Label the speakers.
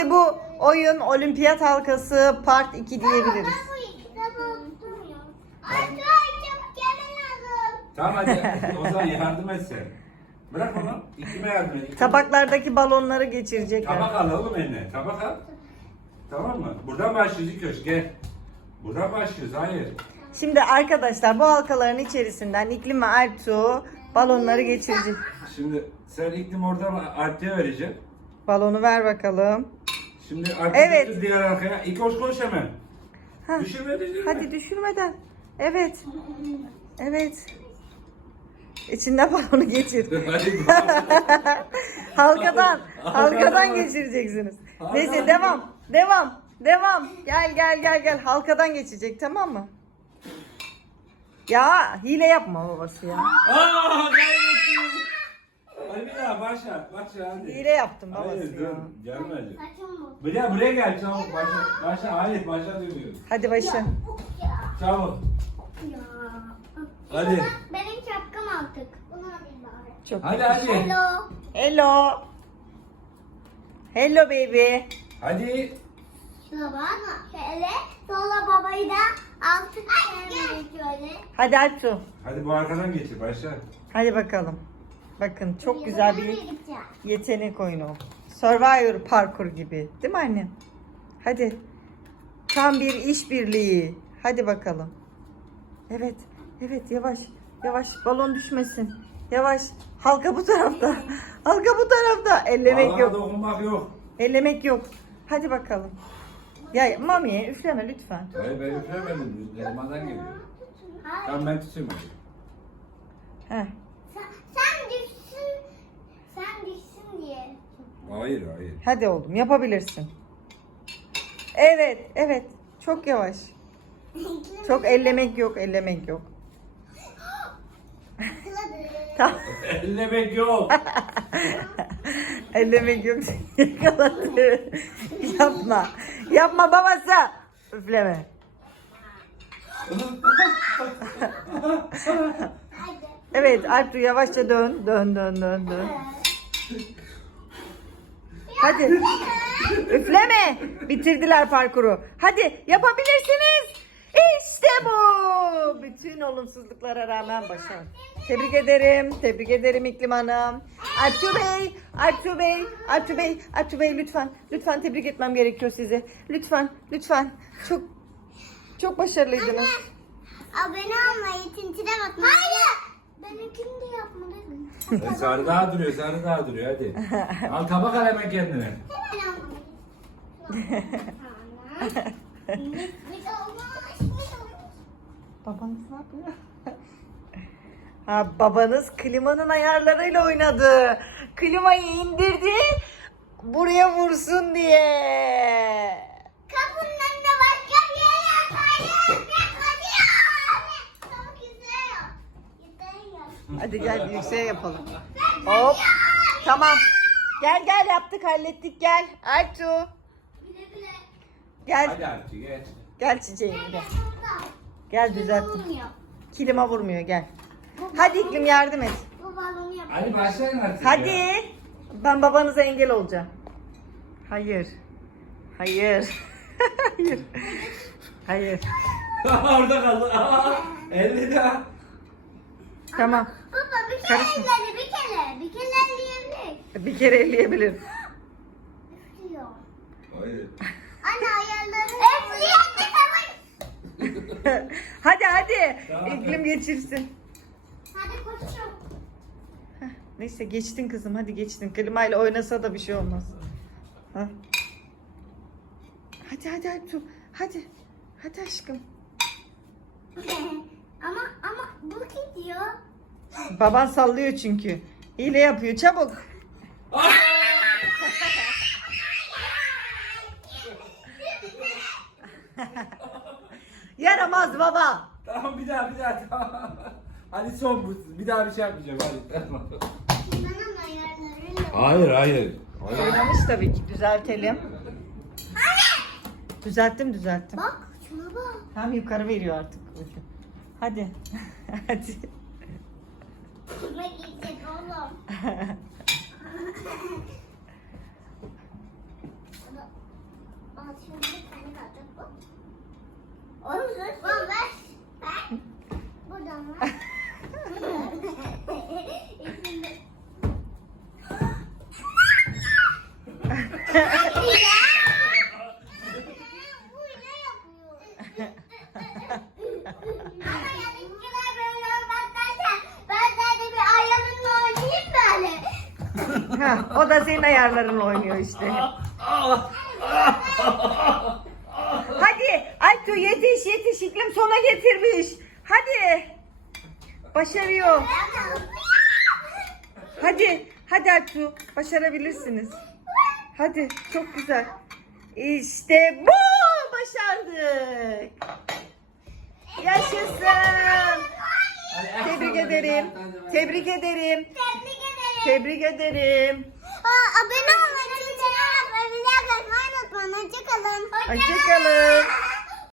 Speaker 1: Bu oyun olimpiyat halkası part 2 diyebiliriz.
Speaker 2: Tamam hadi o zaman yardım et sen. Bırak onu. İkime yardım et.
Speaker 1: Tabaklardaki balonları geçirecekler.
Speaker 2: Tabak al oğlum eline. Tabak al. Tamam mı? Buradan başlıyoruz ilk önce. Gel. Buradan başlıyoruz. Hayır.
Speaker 1: Şimdi arkadaşlar bu halkaların içerisinden İklim ve Ertuğ balonları geçirecek.
Speaker 2: Şimdi sen iklim oradan Art'ya vereceksin.
Speaker 1: Balonu ver bakalım.
Speaker 2: Şimdi Art'ı
Speaker 1: Evet.
Speaker 2: götür diğer arkaya. İlk koş hemen.
Speaker 1: Hah.
Speaker 2: Düşürme.
Speaker 1: Hadi düşürmeden. Evet. Evet. İçinden balonu geçir.
Speaker 2: Hadi.
Speaker 1: Halkadan geçireceksiniz. Neyse devam. Gel. Halkadan geçecek, tamam mı? Ya hile yapma babası ya.
Speaker 2: Kaybettim. Hadi bir daha başla hadi.
Speaker 1: Hile yaptım babası
Speaker 2: Hayır dur.
Speaker 1: ya.
Speaker 2: Gelme hadi. Buraya gel çabuk başla. Hayır başla diyoruz.
Speaker 1: Hadi başla.
Speaker 2: Çabuk. Hadi.
Speaker 3: Benim şapkam artık. Bunu alayım bari.
Speaker 1: Çok
Speaker 2: Hadi.
Speaker 3: Hello.
Speaker 1: Hello baby.
Speaker 2: Hadi.
Speaker 3: Şuna bak. Şöyle. Sonra babayı da altı şöyle.
Speaker 1: Hadi Ertuğ.
Speaker 2: Hadi bu arkadan geçir başla.
Speaker 1: Hadi bakalım. Bakın çok güzel bir
Speaker 3: Gideceğim.
Speaker 1: yetenek oyunu. Survivor parkur gibi. Değil mi annem? Hadi. Tam bir işbirliği. Hadi bakalım. Evet. Yavaş. Balon düşmesin. Yavaş. Halka bu tarafta. Ellemek
Speaker 2: Allah'a
Speaker 1: yok.
Speaker 2: dokunmak yok.
Speaker 1: Ellemek yok. Hadi bakalım. Ya Mami'ye üfleme lütfen.
Speaker 2: Hayır ben üflemedim. Elmadan geliyor.
Speaker 3: Hayır.
Speaker 2: Tamam ben tutayım.
Speaker 1: Heh.
Speaker 3: Sen düşsün diye.
Speaker 2: Hayır.
Speaker 1: Hadi oğlum yapabilirsin. Evet. Çok yavaş. Çok ellemek yok. Tamam.
Speaker 2: Ellemek yok.
Speaker 1: Ellemek yok. Yakaladı. Yapma babası. Üfleme. Evet Alptu yavaşça dön. Hadi. Üfleme. Bitirdiler parkuru. Hadi yapabilirsiniz. İşte bu. Bütün olumsuzluklara rağmen başarı. Tebrik ederim İklim Hanım. Alptu Bey lütfen tebrik etmem gerekiyor sizi. Lütfen. Çok başarılıydınız.
Speaker 3: Abone olmayı, tintine bakmayı. Hayır. Benimkini de yapmadım.
Speaker 2: Sarı daha duruyor hadi. Al tabak al hemen kendine.
Speaker 3: Hemen almalıyım. Bir de olmaz.
Speaker 1: Babanız ne yapıyor? Babanız klimanın ayarlarıyla oynadı. Klimayı indirdi. Buraya vursun diye.
Speaker 3: Kapının önüne başka bir yere yapayım. Çok güzel.
Speaker 1: Hadi gel yükseğe yapalım. Hop. Tamam. Gel yaptık hallettik gel. Ertuğ.
Speaker 3: Güle güle.
Speaker 1: Gel.
Speaker 2: Hadi artık geç.
Speaker 1: Gel çiçeğim gel.
Speaker 3: Burada.
Speaker 1: Gel düzelttim.
Speaker 3: Olmuyor.
Speaker 1: Kilima vurmuyor gel. Hadi İklim yardım et.
Speaker 3: Bu balonu yap.
Speaker 2: Hadi başlayın artık
Speaker 1: Hadi.
Speaker 2: ya.
Speaker 1: Ben babanıza engel olacağım. Hayır. Hayır.
Speaker 2: Orada kaldı. Elde de.
Speaker 1: Tamam.
Speaker 3: Baba bir kere
Speaker 1: Karışma.
Speaker 3: elleri bir kere elleyebilir.
Speaker 1: Bir kere elleyebilir.
Speaker 3: Diyor.
Speaker 2: Hayır.
Speaker 3: Anne ayarları. Efliyette tamam.
Speaker 1: Hadi.
Speaker 2: Tamam.
Speaker 1: İklim geçirsin.
Speaker 3: Hadi koşun.
Speaker 1: Neyse geçtin kızım hadi geçtin. Klimayla oynasa da bir şey olmaz. Ha. Hadi Alptu. Hadi aşkım.
Speaker 3: ama bu gidiyor.
Speaker 1: Baban sallıyor çünkü. Hile yapıyor çabuk. Yaramaz baba.
Speaker 2: Tamam bir daha tamam. Hadi son bu. Bir daha bir şey yapmayacağım hadi.
Speaker 3: Bunların ayarlarıyla.
Speaker 2: Hayır.
Speaker 1: Oynamış tabii ki düzeltelim. Düzelttim.
Speaker 3: Bak şuna bak.
Speaker 1: Tam yukarı veriyor artık. Hadi. Hadi.
Speaker 3: Kime gidecek oğlum? Şimdi bir tane kalacak bu. Olsun. Bana ver. Ver. Buradan ver. İçinde. Bu ne yapıyor? Ama yanınkiler böyle olmaz derken ben de bir ayarımla oynayayım böyle.
Speaker 1: Ha, o da senin ayarlarınla oynuyor işte. Hadi Altu yetiş yetiş, iklim sona getirmiş. Hadi. Başarıyor. Hadi Altu, başarabilirsiniz. Hadi, çok güzel. İşte bu, başardık. Yaşasın. Tebrik ederim. Tebrik ederim. Tebrik ederim.
Speaker 3: Abone olmayı, çocuklar, unutmayın. Hoşçakalın.
Speaker 1: Hoşçakalın.